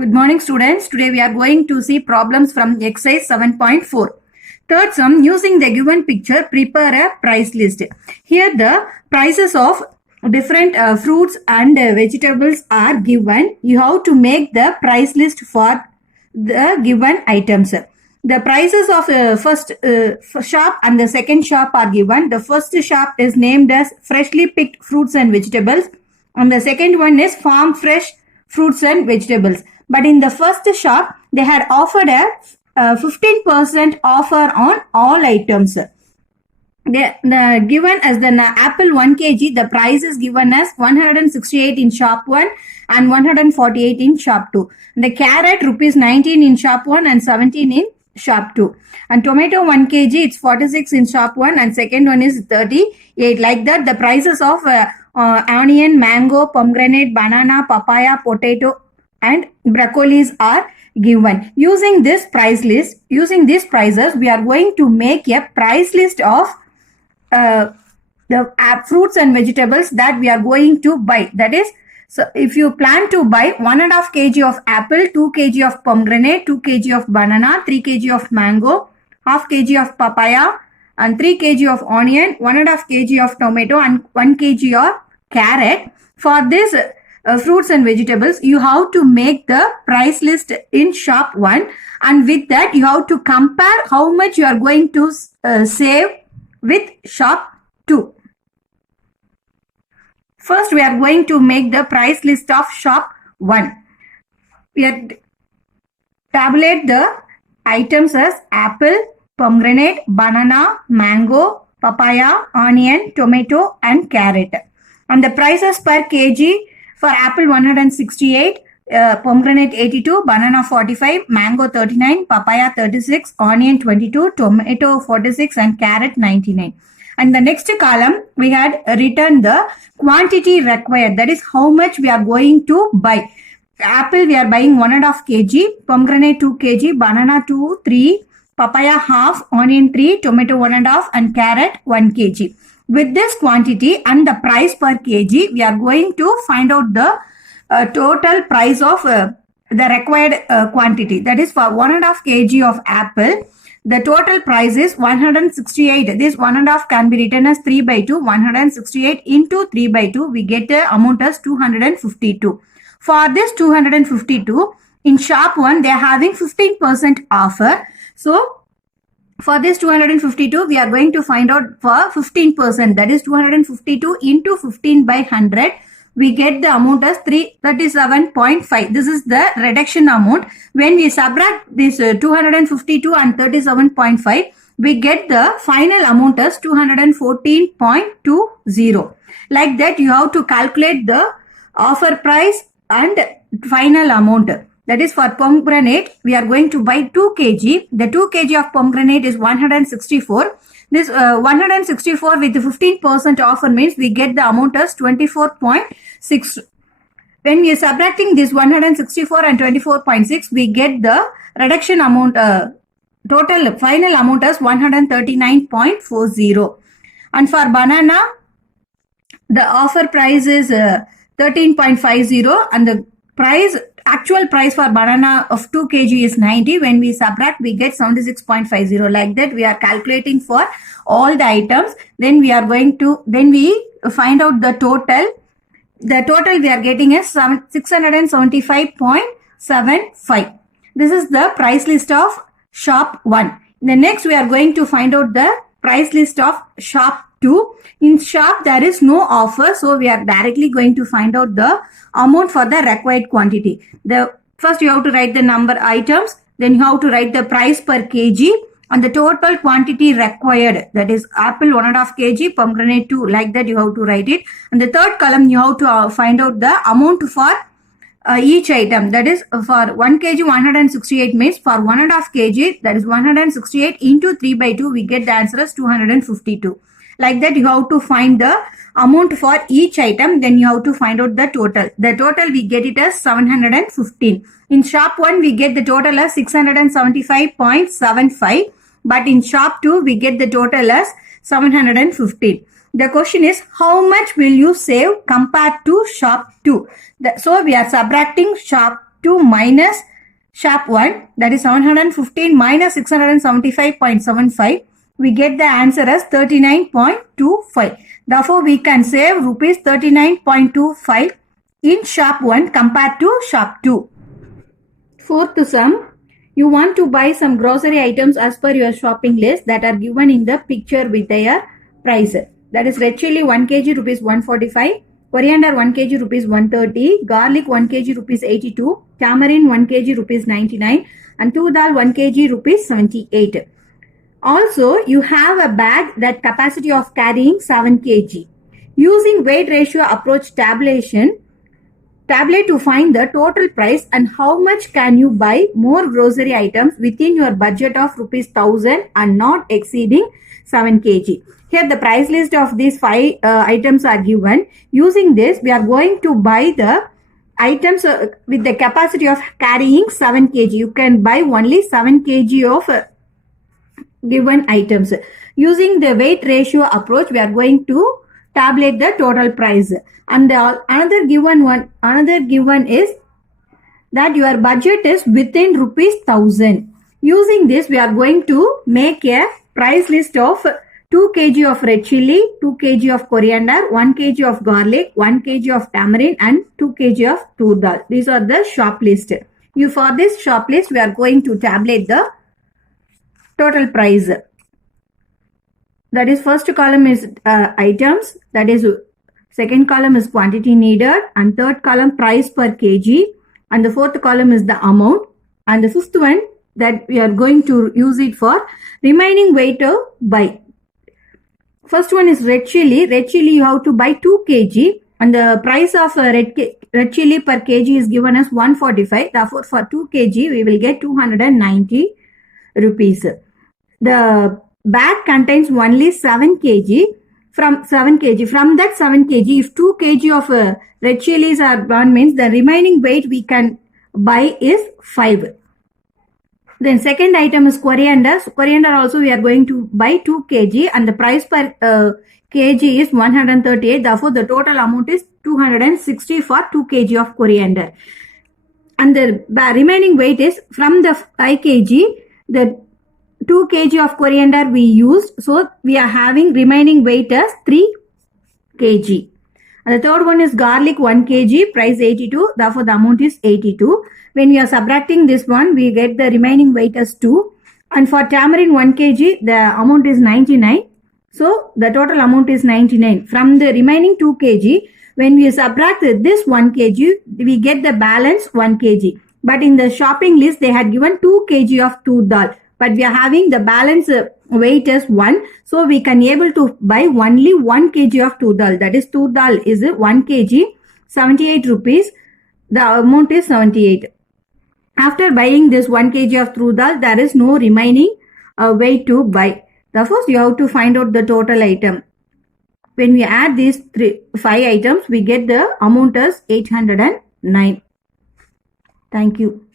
Good morning, students. Today we are going to see problems from exercise 7.4. Third sum, using the given picture, prepare a price list. Here the prices of different fruits and vegetables are given. You have to make the price list for the given items. The prices of first shop and the second shop are given. The first shop is named as freshly picked fruits and vegetables, and the second one is farm fresh fruits and vegetables. But in the first shop, they had offered a 15% offer on all items. The given as the apple 1 kg, the price is given as 168 in shop 1 and 148 in shop 2. The carrot rupees 19 in shop 1 and 17 in shop 2. And tomato 1 kg, it's 46 in shop 1 and second one is 38. Like that, the prices of onion, mango, pomegranate, banana, papaya, potato and broccolis are given. Using this price list, using these prices, we are going to make a price list of the fruits and vegetables that we are going to buy. That is, so if you plan to buy 1.5 kg of apple, 2 kg of pomegranate, 2 kg of banana, 3 kg of mango, half kg of papaya, and 3 kg of onion, 1.5 kg of tomato, and 1 kg of carrot. For this fruits and vegetables, you have to make the price list in shop 1, and with that you have to compare how much you are going to save with shop 2. First, we are going to make the price list of shop 1. We are tabulate the items as apple, pomegranate, banana, mango, papaya, onion, tomato and carrot. And the prices per kg: for apple 168, pomegranate 82, banana 45, mango 39, papaya 36, onion 22, tomato 46 and carrot 99. And the next column, we had written the quantity required. That is how much we are going to buy. Apple we are buying 1.5 kg, pomegranate 2 kg, banana 2, 3, papaya half, onion 3, tomato 1.5 and carrot 1 kg. With this quantity and the price per kg, we are going to find out the total price of the required quantity. That is, for 1.5 kg of apple, the total price is 168. This 1.5 can be written as 3 by 2. 168 into 3 by 2, we get the amount as 252. For this 252, in shop 1, they are having 15% offer. So, for this 252, we are going to find out for 15%. That is 252 into 15 by 100. We get the amount as 37.5. This is the reduction amount. When we subtract this 252 and 37.5, we get the final amount as 214.20. Like that, you have to calculate the offer price and final amount. That is, for pomegranate, we are going to buy 2 kg. The 2 kg of pomegranate is 164. This 164 with 15% offer means we get the amount as 24.6. When we are subtracting this 164 and 24.6, we get the reduction amount, total final amount as 139.40. And for banana, the offer price is 13.50 and the actual price for banana of 2 kg is 90. When we subtract, we get 76.50. Like that, we are calculating for all the items. Then we are going to, then we find out the total. The total we are getting is 675.75. This is the price list of shop 1. The next, we are going to find out the price list of shop 2. In shop, there is no offer, so we are directly going to find out the amount for the required quantity. First, you have to write the number items, then you have to write the price per kg and the total quantity required. That is, apple 1.5 kg, pomegranate 2. Like that, you have to write it. And the third column, you have to find out the amount for each item. That is, for 1 kg 168 means for 1.5 kg, that is 168 into 3 by 2, we get the answer as 252. Like that, you have to find the amount for each item. Then you have to find out the total. The total, we get it as 715. In shop 1, we get the total as 675.75. But in shop 2, we get the total as 715. The question is, how much will you save compared to shop 2? So we are subtracting shop 2 minus shop 1, that is 715 minus 675.75. We get the answer as 39.25. Therefore, we can save rupees 39.25 in shop 1 compared to shop 2. Fourth sum, you want to buy some grocery items as per your shopping list that are given in the picture with their price. That is red chili 1 kg rupees 145, coriander 1 kg rupees 130, garlic 1 kg rupees 82, tamarind 1 kg rupees 99, and tur dal 1 kg rupees 78. Also, you have a bag that capacity of carrying 7 kg. Using weight ratio approach tabulate to find the total price and how much can you buy more grocery items within your budget of rupees 1000 and not exceeding 7 kg. Here the price list of these 5 items are given. Using this, we are going to buy the items with the capacity of carrying 7 kg. You can buy only 7 kg of given items. Using the weight ratio approach, we are going to tabulate the total price. And another given is that your budget is within rupees 1000. Using this, we are going to make a price list of 2 kg of red chili, 2 kg of coriander, 1 kg of garlic, 1 kg of tamarind, and 2 kg of tur dal. These are the shop list. For this shop list, we are going to tabulate the total price. That is, first column is items, that is second column is quantity needed, and third column price per kg, and the fourth column is the amount, and the fifth one that we are going to use it for remaining weight to buy. First one is red chili. Red chili you have to buy 2 kg, and the price of red chili per kg is given as 145. Therefore, for 2 kg we will get 290 rupees. The bag contains only 7 kg. From that 7 kg, if 2 kg of red chilies are gone, means the remaining weight we can buy is 5. Then second item is coriander. So coriander also we are going to buy 2 kg, and the price per kg is 138. Therefore, the total amount is 260 for 2 kg of coriander. And the remaining weight is from the 5 kg, the 2 kg of coriander we used. So, we are having remaining weight as 3 kg. And the third one is garlic 1 kg, price 82. Therefore, the amount is 82. When we are subtracting this one, we get the remaining weight as 2. And for tamarind 1 kg, the amount is 99. So, the total amount is 99. From the remaining 2 kg, when we subtract this 1 kg, we get the balance 1 kg. But in the shopping list, they had given 2 kg of tur dal. But we are having the balance weight as 1. So, we can able to buy only 1 kg of tur dal. That is, tur dal is 1 kg, 78 rupees. The amount is 78. After buying this 1 kg of tur dal, there is no remaining weight to buy. Therefore, you have to find out the total item. When we add these 5 items, we get the amount as 809. Thank you.